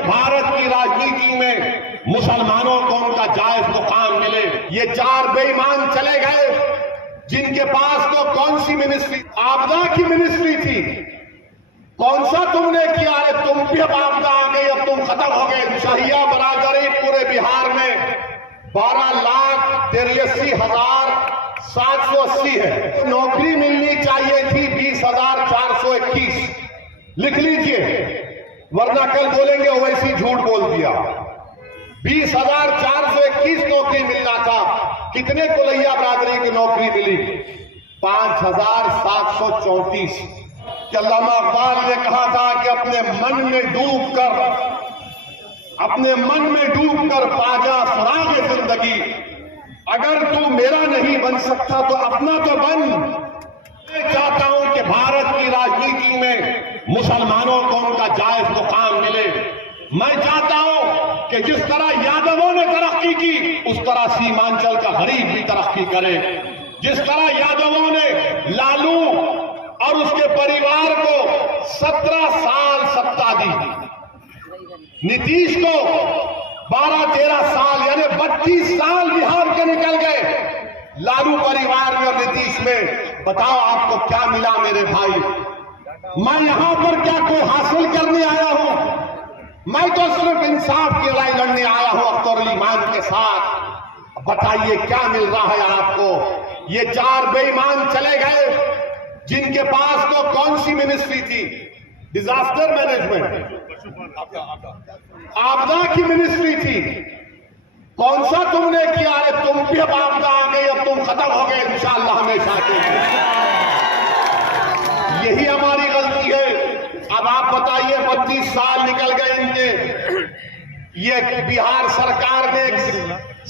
कि भारत की राजनीति में मुसलमानों को उनका जायज मुकाम मिले। ये चार बेईमान चले गए जिनके पास तो कौन सी मिनिस्ट्री, आपदा की मिनिस्ट्री थी। कौन सा तुमने किया? अरे तुम भी अब आपदा आ गई, अब तुम खत्म हो गए। शहिया बरादरी पूरे बिहार में 12,83,780 है। नौकरी मिलनी चाहिए थी 20,421। लिख लीजिए, वरना कल बोलेंगे ओवैसी झूठ बोल दिया। 20,421 नौकरी मिलना था। कितने कुलैया बरादरी की नौकरी मिली? 5,734। अल्लामा इकबाल ने कहा था कि अपने मन में डूबकर पाजा सुराग जिंदगी। अगर तू मेरा नहीं बन सकता तो अपना तो बन। मैं चाहता हूं कि भारत की राजनीति में मुसलमानों को उनका जायज मुकाम मिले। मैं चाहता हूं कि जिस तरह यादवों ने तरक्की की उस तरह सीमांचल का गरीब भी तरक्की करे। जिस तरह यादवों ने लालू और उसके परिवार को 17 साल सत्ता दी, नीतीश को 12-13 साल यानी 32 साल बिहार के निकल गए लालू परिवार में और नीतीश में। बताओ आपको क्या मिला मेरे भाई? मैं यहां पर क्या कोई हासिल करने आया हूं? मैं तो सिर्फ इंसाफ की लड़ाई लड़ने आया हूं अख्तर ईमान के साथ। बताइए क्या मिल रहा है आपको? ये चार बेईमान चले गए जिनके पास तो कौन सी मिनिस्ट्री थी? डिजास्टर मैनेजमेंट, आपदा की मिनिस्ट्री थी। कौन सा तुमने किया? अरे तुम भी अब आपदा आ गई, अब तुम खत्म हो गए इंशाअल्लाह हमेशा के लिए। यही हमारी गलती है। अब आप बताइए, 32 साल निकल गए इनके। ये बिहार सरकार ने एक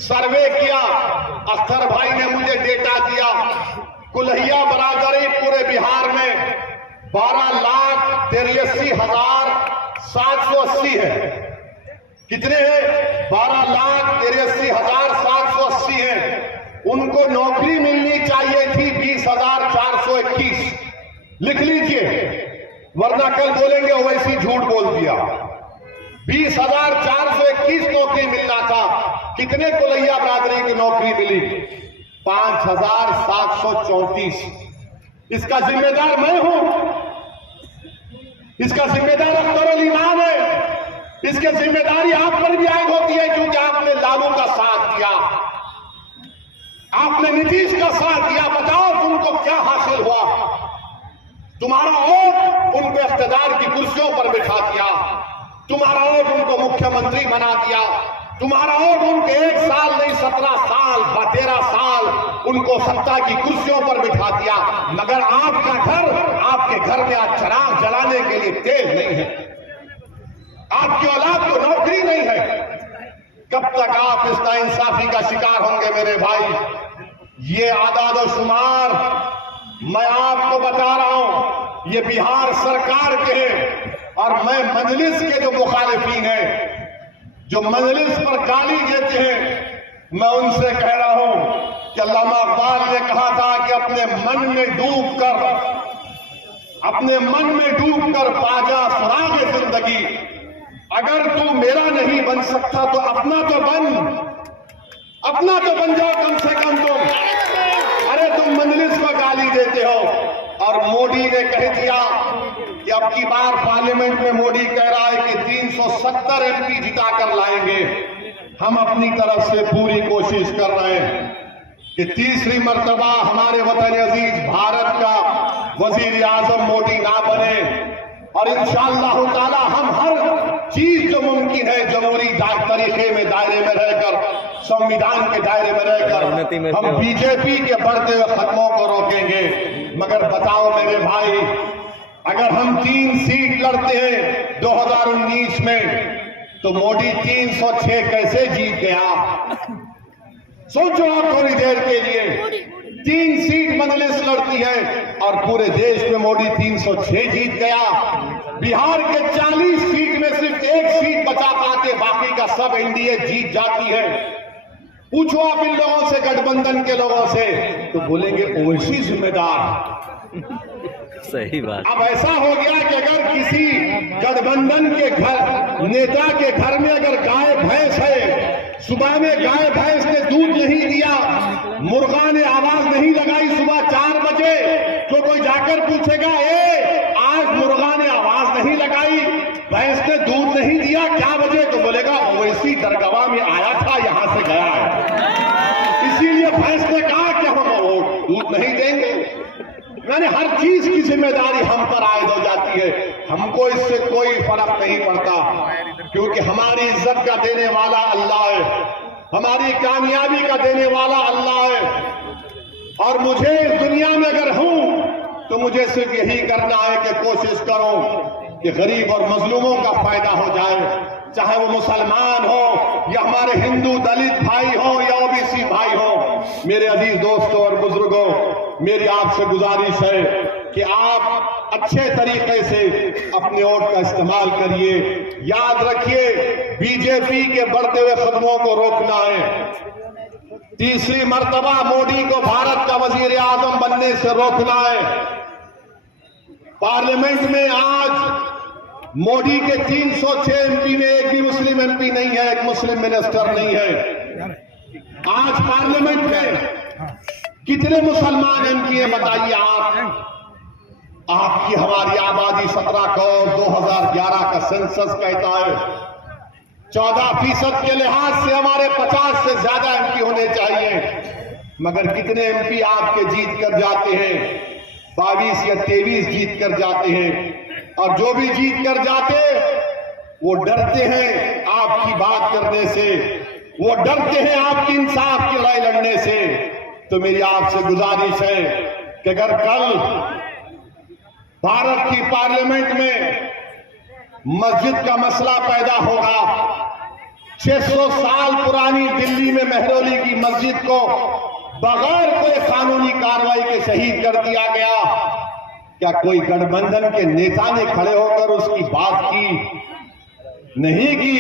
सर्वे किया, अख्तर भाई ने मुझे डेटा दिया। कुलैया बरादरी पूरे बिहार में 12,83,780 है। कितने हैं? 12,83,780 है। उनको नौकरी मिलनी चाहिए थी 20,421। लिख लीजिए, वरना कल बोलेंगे ओवैसी झूठ बोल दिया। 20,421 नौकरी मिलना था। कितने कुलैया बरादरी की नौकरी मिली? 5,734। इसका जिम्मेदार मैं हूं, इसका जिम्मेदार अख्तर ईमान है। इसकी जिम्मेदारी आप पर भी आयद होती है क्योंकि आपने लालू का साथ दिया, आपने नीतीश का साथ दिया। बताओ तुमको क्या हासिल हुआ? तुम्हारा वोट उनको इख्तियार की कुर्सियों पर बिठा दिया, तुम्हारा वोट उनको मुख्यमंत्री बना दिया, तुम्हारा वोट उनके 1 साल नहीं 17 साल 13 साल उनको सत्ता की कुर्सियों पर बिठा दिया। मगर आपका घर, आपके घर में आज चिराग जलाने के लिए तेल नहीं है, आपकी औलाद को नौकरी नहीं है। कब तक आप इस नाइंसाफी का शिकार होंगे मेरे भाई? ये आदाद और शुमार मैं आपको बता रहा हूं, ये बिहार सरकार के हैं। और मैं मजलिस के जो मुखालिफिन हैं, जो मजलिस पर गाली देते हैं, मैं उनसे कह रहा हूं कि अल्लामा इकबाल ने कहा था कि अपने मन में डूबकर पाजा सुराग जिंदगी। अगर तू मेरा नहीं बन सकता तो अपना तो बन जाओ कम से कम तुम। अरे तुम मजलिस को गाली देते हो। और मोदी ने कह दिया कि अब की बार पार्लियामेंट में मोदी कह रहा है कि 370 MP जिताकर लाएंगे। हम अपनी तरफ से पूरी कोशिश कर रहे हैं कि तीसरी मर्तबा हमारे वतन अजीज भारत का वजीर आजम मोदी ना बने। और इंशाअल्लाह ताला हम हर चीज जो मुमकिन है जमहूरी तरीके में दायरे में रहकर, संविधान के दायरे में रहकर हम बीजेपी के बढ़ते हुए कदमों को रोकेंगे। मगर बताओ मेरे भाई, अगर हम 3 सीट लड़ते हैं 2019 में तो मोदी 306 कैसे जीत गया? सोचो आप थोड़ी देर के लिए। 3 सीट मजलिस लड़ती है और पूरे देश में मोदी 306 जीत गया। बिहार के 40 सीट में सिर्फ 1 सीट बचा पाते, बाकी का सब एनडीए जीत जाती है। पूछो आप इन लोगों से, गठबंधन के लोगों से, तो बोलेंगे ओवैसी जिम्मेदार। सही बात। अब ऐसा हो गया कि अगर किसी गठबंधन के घर नेता के घर में अगर गाय भैंस है, सुबह में गाय भैंस ने दूध नहीं दिया, मुर्गा ने आवाज नहीं लगाई सुबह 4 बजे, तो कोई जाकर पूछेगा आज मुर्गा ने आवाज नहीं लगाई, भैंस ने दूध नहीं दिया, क्या वजह? तो बोलेगा वैसी दरगाह में आया था, यहां से गया है, इसीलिए भैंस ने कहा कि हम दूध नहीं देंगे। यानी हर चीज की जिम्मेदारी हम पर आयद हो जाती है। हमको इससे कोई फर्क नहीं पड़ता, क्योंकि हमारी इज्जत का देने वाला अल्लाह है, हमारी कामयाबी का देने वाला अल्लाह है। और मुझे इस दुनिया में अगर हूं तो मुझे सिर्फ यही करना है कि कोशिश करो कि गरीब और मजलूमों का फायदा हो जाए, चाहे वो मुसलमान हो या हमारे हिंदू दलित भाई हो या ओबीसी भाई हो। मेरे अजीज दोस्तों और बुजुर्गों, मेरी आपसे गुजारिश है कि आप अच्छे तरीके से अपने वोट का इस्तेमाल करिए। याद रखिए, बीजेपी के बढ़ते हुए कदमों को रोकना है। तीसरी मर्तबा मोदी को भारत का वजीर आजम बनने से रोकना है। पार्लियामेंट में आज मोदी के 306 एमपी में एक भी मुस्लिम एमपी नहीं है, एक मुस्लिम मिनिस्टर नहीं है। आज पार्लियामेंट में कितने मुसलमान एमपी हैं बताइए आप? आपकी हमारी आबादी 17 करोड़ 2011 का सेंसस कहता है 14% के लिहाज से हमारे 50 से ज्यादा एमपी होने चाहिए, मगर कितने एमपी आपके जीत कर जाते हैं? 22 या 23 जीत कर जाते हैं। और जो भी जीत कर जाते वो डरते हैं आपकी बात करने से, वो डरते हैं आपकी इंसाफ की लड़ाई लड़ने से। तो मेरी आपसे गुजारिश है कि अगर कल भारत की पार्लियामेंट में मस्जिद का मसला पैदा होगा, 600 साल पुरानी दिल्ली में मेहरौली की मस्जिद को बगैर कोई कानूनी कार्रवाई के शहीद कर दिया गया, क्या कोई गठबंधन के नेता ने खड़े होकर उसकी बात की? नहीं की।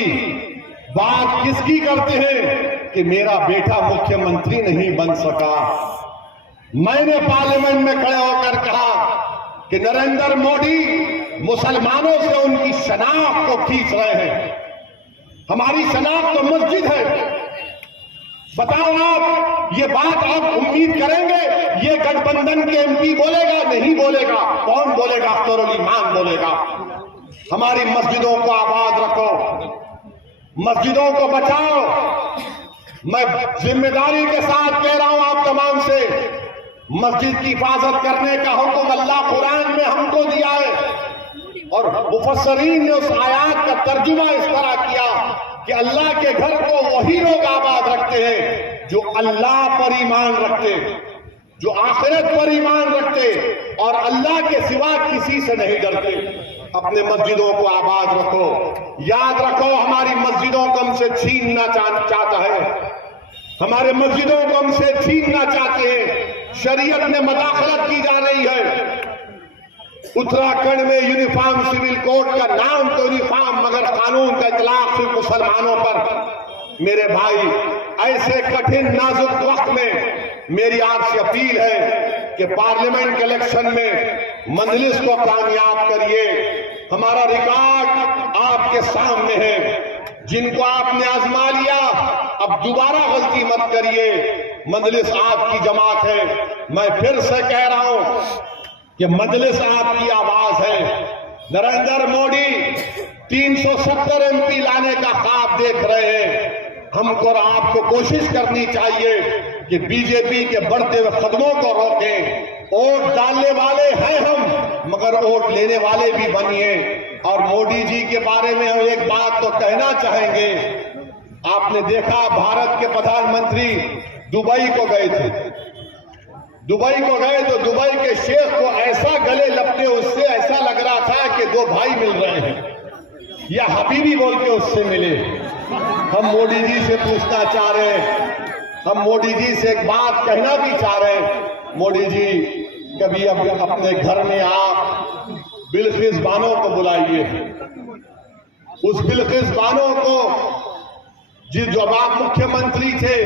बात किसकी करते हैं कि मेरा बेटा मुख्यमंत्री नहीं बन सका। मैंने पार्लियामेंट में खड़े होकर कहा कि नरेंद्र मोदी मुसलमानों से उनकी शनाख्त को खींच रहे हैं। हमारी शनाख्त तो मस्जिद है। बताओ आप ये बात आप उम्मीद करेंगे ये गठबंधन के एमपी बोलेगा? नहीं बोलेगा। कौन बोलेगा? अख्तरुल ईमान बोलेगा। हमारी मस्जिदों को आबाद रखो, मस्जिदों को बचाओ। मैं जिम्मेदारी के साथ कह रहा हूं आप तमाम से, मस्जिद की हिफाजत करने का हुक्म अल्लाह कुरान में हमको दिया है, और मुफस्सरीन ने उस आयत का तर्जुमा इस तरह किया कि अल्लाह के घर को वही लोग आबाद रखते हैं जो अल्लाह पर ईमान रखते, जो आखिरत पर ईमान रखते और अल्लाह के सिवा किसी से नहीं डरते। अपने मस्जिदों को आबाद रखो। याद रखो, हमारी मस्जिदों को हमसे छीनना चाहता है, हमारे मस्जिदों को हमसे छीनना चाहते हैं। शरीयत में मदाखलत की जा रही है। उत्तराखंड में यूनिफॉर्म सिविल कोड का नाम तो यूनिफॉर्म, मगर कानून का इतलाक सिर्फ मुसलमानों पर। मेरे भाई, ऐसे कठिन नाजुक वक्त में मेरी आपसे अपील है कि पार्लियामेंट के इलेक्शन में मजलिस को कामयाब करिए। हमारा रिकॉर्ड आपके सामने है। जिनको आपने आजमा लिया, अब दोबारा गलती मत करिए। मजलिस आपकी जमात है। मैं फिर से कह रहा हूं कि मजलिस आपकी आवाज है। नरेंद्र मोदी 370 एमपी लाने का ख्वाब देख रहे हैं। हमको और आपको कोशिश करनी चाहिए कि बीजेपी के बढ़ते हुए कदमों को रोकें। वोट डालने वाले हैं हम, मगर वोट लेने वाले भी बनिए। और मोदी जी के बारे में हम एक बात तो कहना चाहेंगे। आपने देखा, भारत के प्रधानमंत्री दुबई को गए थे। दुबई को गए तो दुबई के शेख को ऐसा गले लपटे, उससे ऐसा लग रहा था कि दो भाई मिल रहे हैं, या हबीबी बोल के उससे मिले। हम मोदी जी से पूछना चाह रहे हैं, हम मोदी जी से एक बात कहना भी चाह रहे हैं। मोदी जी, कभी अपने घर में आप बिल्किस बानो को बुलाइए। उस बिल्किस बानो को, जब आप मुख्यमंत्री थे,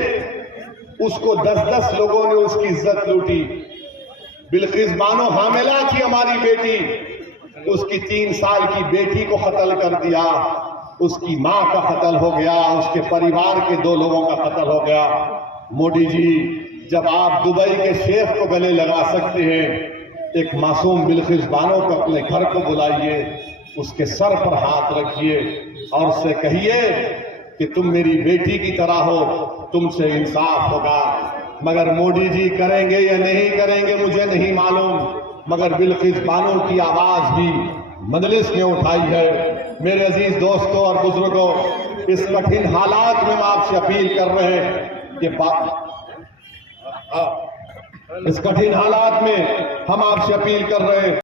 उसको 10-10 लोगों ने उसकी इज्जत लूटी। बिल्किस बानो हामिला थी हमारी बेटी, उसकी 3 साल की बेटी को कत्ल कर दिया, उसकी मां का कत्ल हो गया, उसके परिवार के 2 लोगों का कत्ल हो गया। मोदी जी, जब आप दुबई के शेख को गले लगा सकते हैं, एक मासूम बिल्किस बानो को अपने घर को बुलाइए, उसके सर पर हाथ रखिए और उससे कहिए कि तुम मेरी बेटी की तरह हो, तुमसे इंसाफ होगा। मगर मोदी जी करेंगे या नहीं करेंगे मुझे नहीं मालूम, मगर बिल्किस बानो की आवाज भी मजलिस ने उठाई है। मेरे अजीज दोस्तों और बुजुर्गों, इस कठिन हालात में हम आपसे अपील कर रहे हैं कि इस कठिन हालात में हम आपसे अपील कर रहे हैं